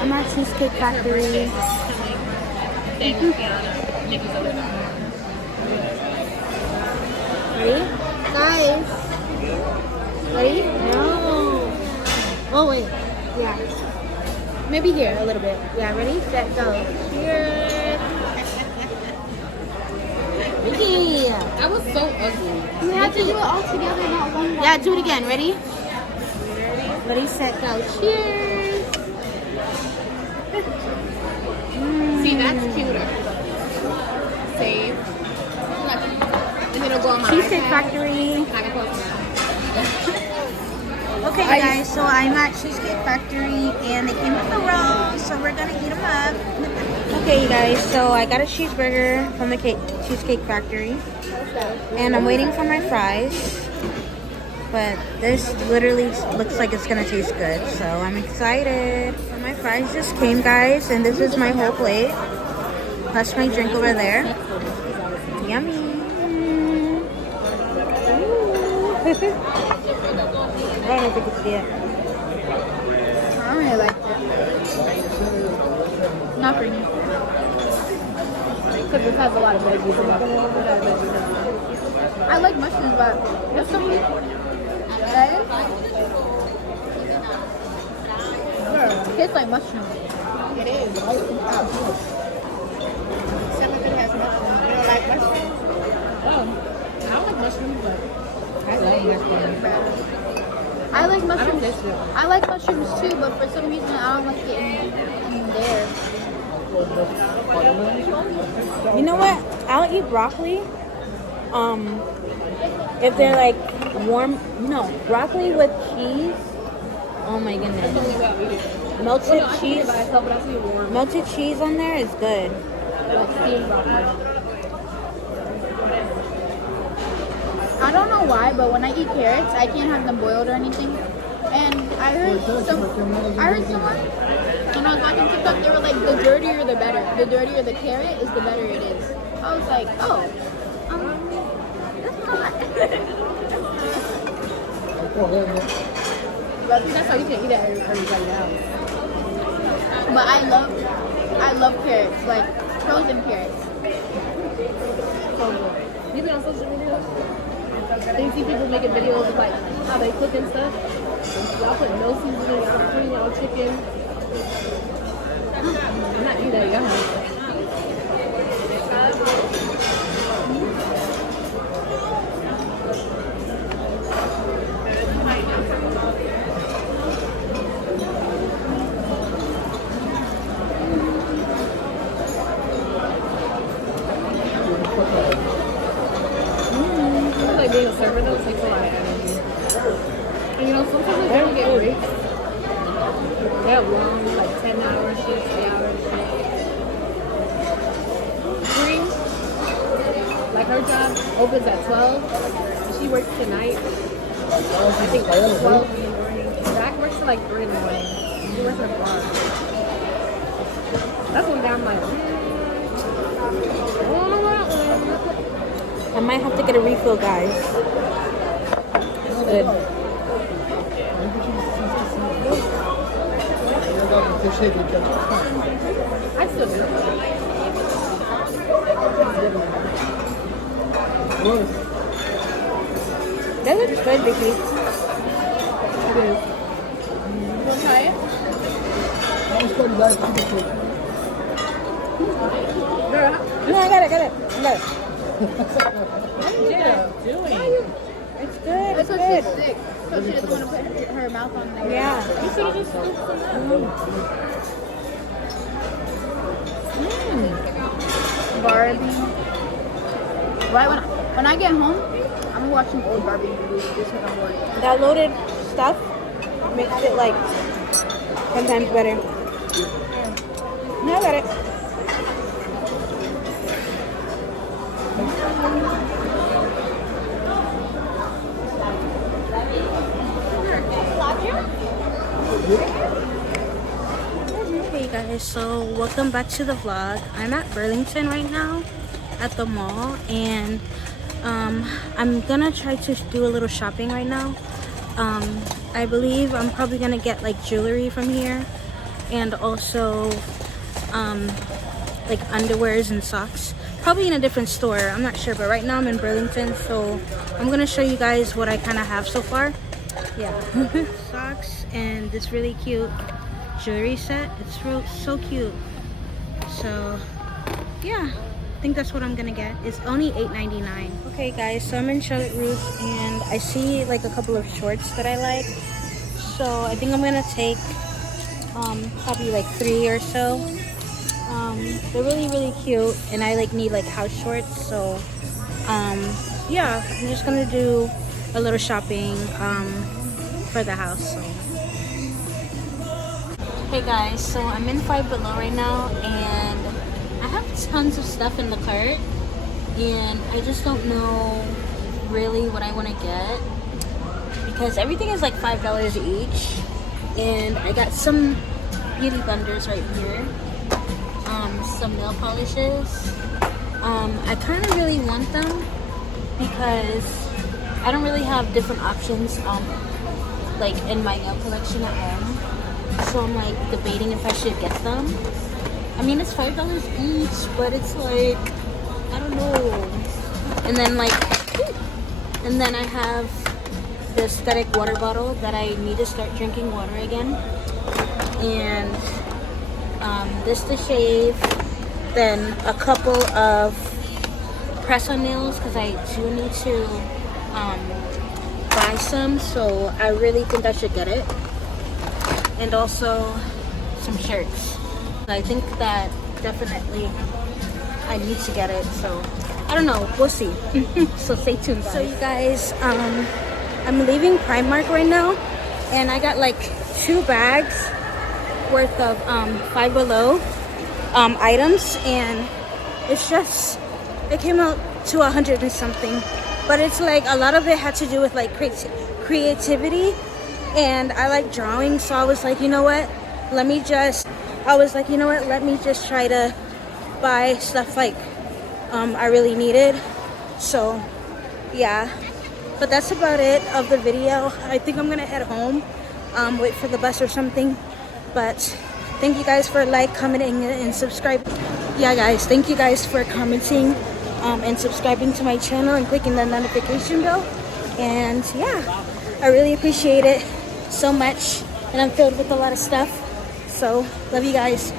I'm at Cheesecake Factory. Ready? Guys. Ready? No. Oh, wait. Yeah. Maybe here a little bit. Yeah, ready? Set, go. Cheers. Ready? That was so ugly. You have to do it all together, not one. Yeah, do it again. Ready? Ready, set, go. Cheers. See, that's cuter. Save. And then it'll go on my Cheesecake iPad. Factory. I can post now. Okay, guys, so I'm at Cheesecake Factory and they came with the rolls, so we're gonna eat them up. Okay, you guys, so I got a cheeseburger from the Cheesecake Factory and I'm waiting for my fries. But this literally looks like it's gonna taste good, so I'm excited. So my fries just came, guys, and this is my whole plate. Plus my drink over there. Yummy. I don't know if you can see it. I really liked it. Not for me. Because it has a lot of veggies in it. I like mushrooms, but there's some... Right? It tastes like mushrooms. It is. Some of it has mushrooms. You don't like mushrooms? Oh, I don't like mushrooms, but I like mushrooms. I like mushrooms. I like mushrooms too, but for some reason I don't like it in there. You know what? I'll eat broccoli. If they're like warm, no, broccoli with cheese. Oh my goodness. Melted cheese. Melted cheese on there is good. I don't know why, but when I eat carrots, I can't have them boiled or anything. And I heard someone, when I was watching TikTok, they were like, the dirtier the better. The dirtier the carrot is, the better it is. I was like, oh, that's not. But I think that's how you can eat it everybody else. But I love carrots, like frozen carrots. You been on social media? You see people making videos of like how they cook and stuff. Y'all put no seasoning, y'all putting y'all chicken. I'm not eating that, y'all. Like being a server though takes a lot of energy. And you know, sometimes they don't get breaks. They have long, like 10-hour shifts, 8-hour shifts. Spring, like her job opens at 12. She works tonight. I think 12 in the morning. Zach works till like 3 in the morning. She works at a bar. That's one down like, I might have to get a refill, guys. It's good. I still do. That looks good, Vicky. It is. You want to try it? No, I got it. What are you doing? It's good. That's It's what good. she's sick. So she doesn't want to put her mouth on there. Yeah. You should have just scooped some out. Barbie. Right when I get home, I'm gonna watch some old Barbie movies just because I'm bored. That loaded stuff makes it like 10 times better. No, I got it. Hey guys, so welcome back to the vlog. I'm at Burlington right now at the mall, and I'm gonna try to do a little shopping right now. I believe I'm probably gonna get like jewelry from here, and also like underwears and socks. Probably in a different store, I'm not sure, but right now I'm in Burlington, so I'm gonna show you guys what I kind of have so far. Yeah. Socks and this really cute jewelry set. It's so cute. So yeah, I think that's what I'm gonna get. It's only $8.99. Okay guys, so I'm in Charlotte Russe and I see like a couple of shorts that I like. So I think I'm gonna take probably like 3 or so. They're really cute and I like need like house shorts, so yeah, I'm just gonna do a little shopping for the house. So hey guys, so I'm in Five Below right now and I have tons of stuff in the cart and I just don't know really what I want to get because everything is like $5 each, and I got some beauty blenders right here, some nail polishes. I kind of really want them because I don't really have different options like in my nail collection at home, so I'm like debating if I should get them. I mean, it's $5 each, but it's like, I don't know. And then I have the aesthetic water bottle that I need to start drinking water again, and this to shave, then a couple of press-on nails because I do need to buy some, so I really think I should get it, and also some shirts. I think that definitely I need to get it, so I don't know, we'll see. So stay tuned, guys. So you guys, I'm leaving Primark right now and I got like 2 bags worth of Five Below items, and it's just, it came out to 100 and something, but it's like a lot of it had to do with like creativity, and I like drawing, so I was like, you know what, let me just try to buy stuff like I really needed. So yeah, but that's about it of the video. I think I'm gonna head home, wait for the bus or something, but thank you guys for commenting and subscribing. Yeah guys, thank you guys for commenting and subscribing to my channel and clicking the notification bell, and yeah, I really appreciate it so much, and I'm filled with a lot of stuff, so love you guys.